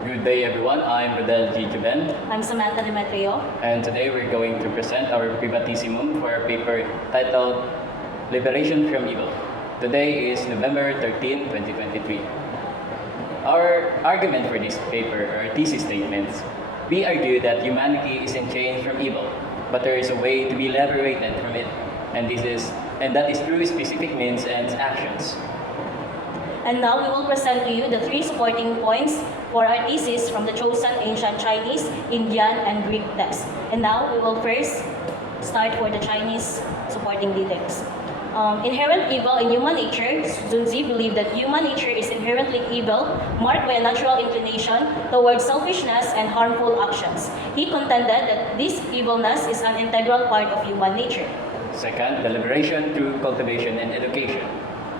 Good day everyone, I'm Rodel G. Juben, I'm Samantha Demetrio. and today we're going to present our Privatissimum for a paper titled Liberation from Evil. Today is November 13, 2023. Our argument for this paper are thesis statements. We argue that humanity is enchained from evil, but there is a way to be liberated from it, and that is through specific means and actions. And now we will present to you the three supporting points for our thesis from the chosen ancient Chinese, Indian, and Greek texts. And now we will first start for the Chinese supporting details. Inherent evil in human nature, Zunzi believed that human nature is inherently evil, marked by a natural inclination towards selfishness and harmful actions. He contended that this evilness is an integral part of human nature. Second, the liberation through cultivation and education.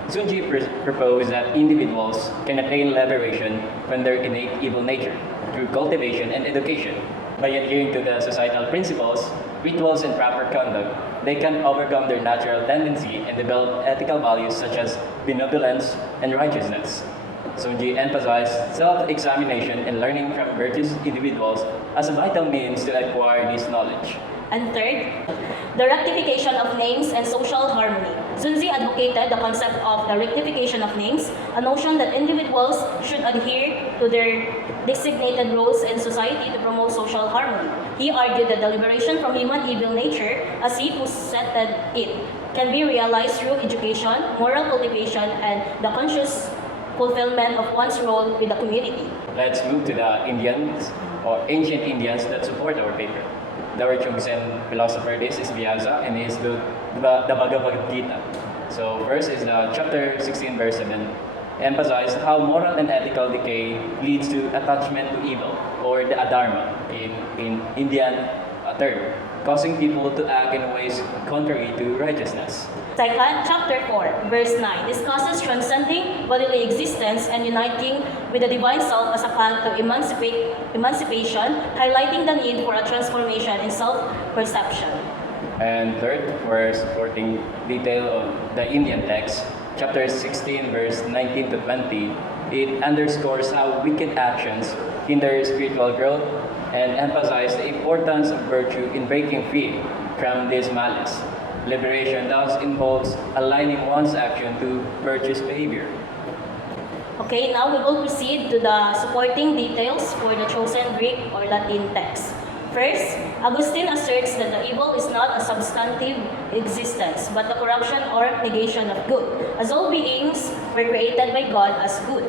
Zunji proposed that individuals can attain liberation from their innate evil nature through cultivation and education. By adhering to the societal principles, rituals, and proper conduct, they can overcome their natural tendency and develop ethical values such as benevolence and righteousness. Zunji emphasized self-examination and learning from virtuous individuals as a vital means to acquire this knowledge. And third, the rectification of names and social harmony. Zunzi advocated the concept of the rectification of names, a notion that individuals should adhere to their designated roles in society to promote social harmony. He argued that the liberation from human evil nature, as he posited it, can be realized through education, moral cultivation, and the conscious fulfillment of one's role in the community. Let's move to the Indians or ancient Indians that support our paper. Our chosen philosopher is Vyasa, and he is the Bhagavad Gita. So first is the chapter 16 verse 7 emphasized how moral and ethical decay leads to attachment to evil, or the adharma in Indian term, causing people to act in ways contrary to righteousness. Second, chapter 4, verse 9 discusses transcending bodily existence and uniting with the divine self as a path to emancipation, highlighting the need for a transformation in self-perception. And third, for supporting detail of the Indian text, chapter 16, verse 19 to 20, it underscores how wicked actions hinder spiritual growth and emphasize the importance of virtue in breaking free from this malice. Liberation thus involves aligning one's action to virtuous behavior. Okay, now we will proceed to the supporting details for the chosen Greek or Latin text. First, Augustine asserts that the evil is not a substantive existence, but the corruption or negation of good, as all beings were created by God as good.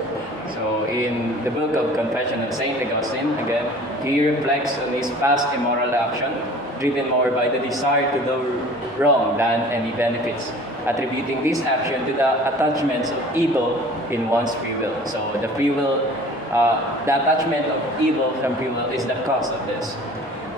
So in the book of Confession of Saint Augustine, again, he reflects on his past immoral action, driven more by the desire to do wrong than any benefits, attributing this action to the attachments of evil in one's free will. So the free will, the attachment of evil from free will is the cause of this.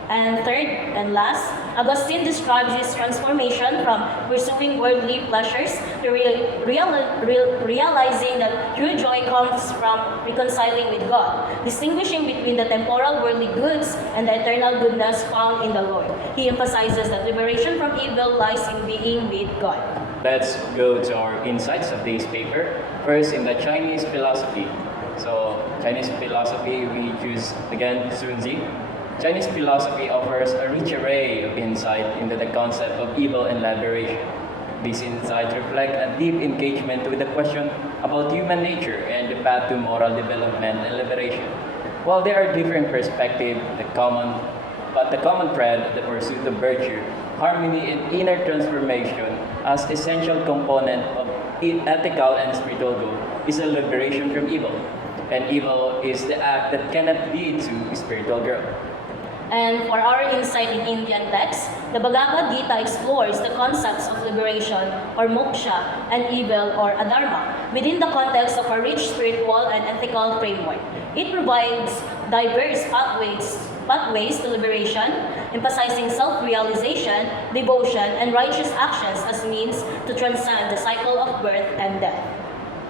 And third and last, Augustine describes his transformation from pursuing worldly pleasures to realizing that true joy comes from reconciling with God, distinguishing between the temporal worldly goods and the eternal goodness found in the Lord. He emphasizes that liberation from evil lies in being with God. Let's go to our insights of this paper. First, in the Chinese philosophy. So, Chinese philosophy, we choose again Zunzi. Chinese philosophy offers a rich array of insight into the concept of evil and liberation. These insights reflect a deep engagement with the question about human nature and the path to moral development and liberation. While there are different perspectives, the common thread, the pursuit of virtue, harmony, and inner transformation as essential component of ethical and spiritual growth is a liberation from evil. And evil is the act that cannot lead to spiritual growth. And for our insight in Indian texts, the Bhagavad Gita explores the concepts of liberation or moksha and evil or adharma within the context of a rich spiritual and ethical framework. It provides diverse pathways to liberation, emphasizing self-realization, devotion, and righteous actions as means to transcend the cycle of birth and death.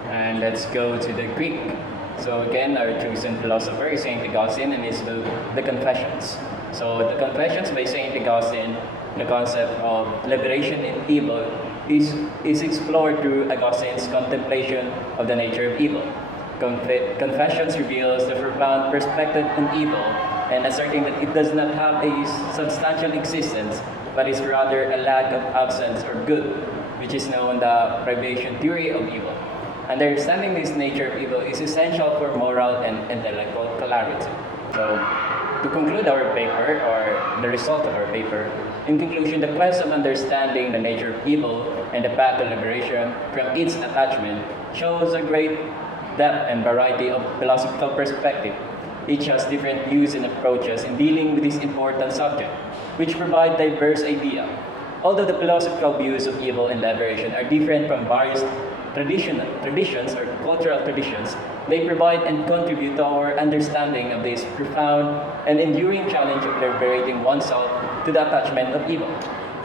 And let's go to the Greek. So again, our chosen philosopher is Saint Augustine, and his book, The Confessions. So the Confessions by Saint Augustine, the concept of liberation in evil is explored through Augustine's contemplation of the nature of evil. Confessions reveals the profound perspective on evil and asserting that it does not have a substantial existence, but is rather a lack of absence or good, which is known the privation theory of evil. Understanding this nature of evil is essential for moral and intellectual clarity. So, to conclude our paper, or the result of our paper, in conclusion, the quest of understanding the nature of evil and the path to liberation from its attachment shows a great depth and variety of philosophical perspective. Each has different views and approaches in dealing with this important subject, which provide diverse ideas. Although the philosophical views of evil and liberation are different from various traditions or cultural traditions, they provide and contribute to our understanding of this profound and enduring challenge of liberating oneself to the attachment of evil.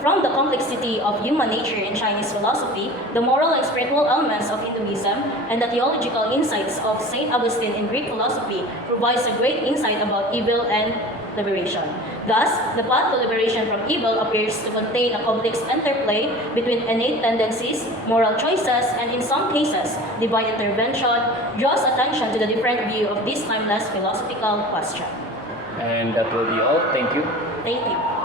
From the complexity of human nature in Chinese philosophy, the moral and spiritual elements of Hinduism, and the theological insights of St. Augustine in Greek philosophy provides a great insight about evil and liberation. Thus, the path to liberation from evil appears to contain a complex interplay between innate tendencies, moral choices, and in some cases, divine intervention draws attention to the different view of this timeless philosophical question. And that will be all. Thank you. Thank you.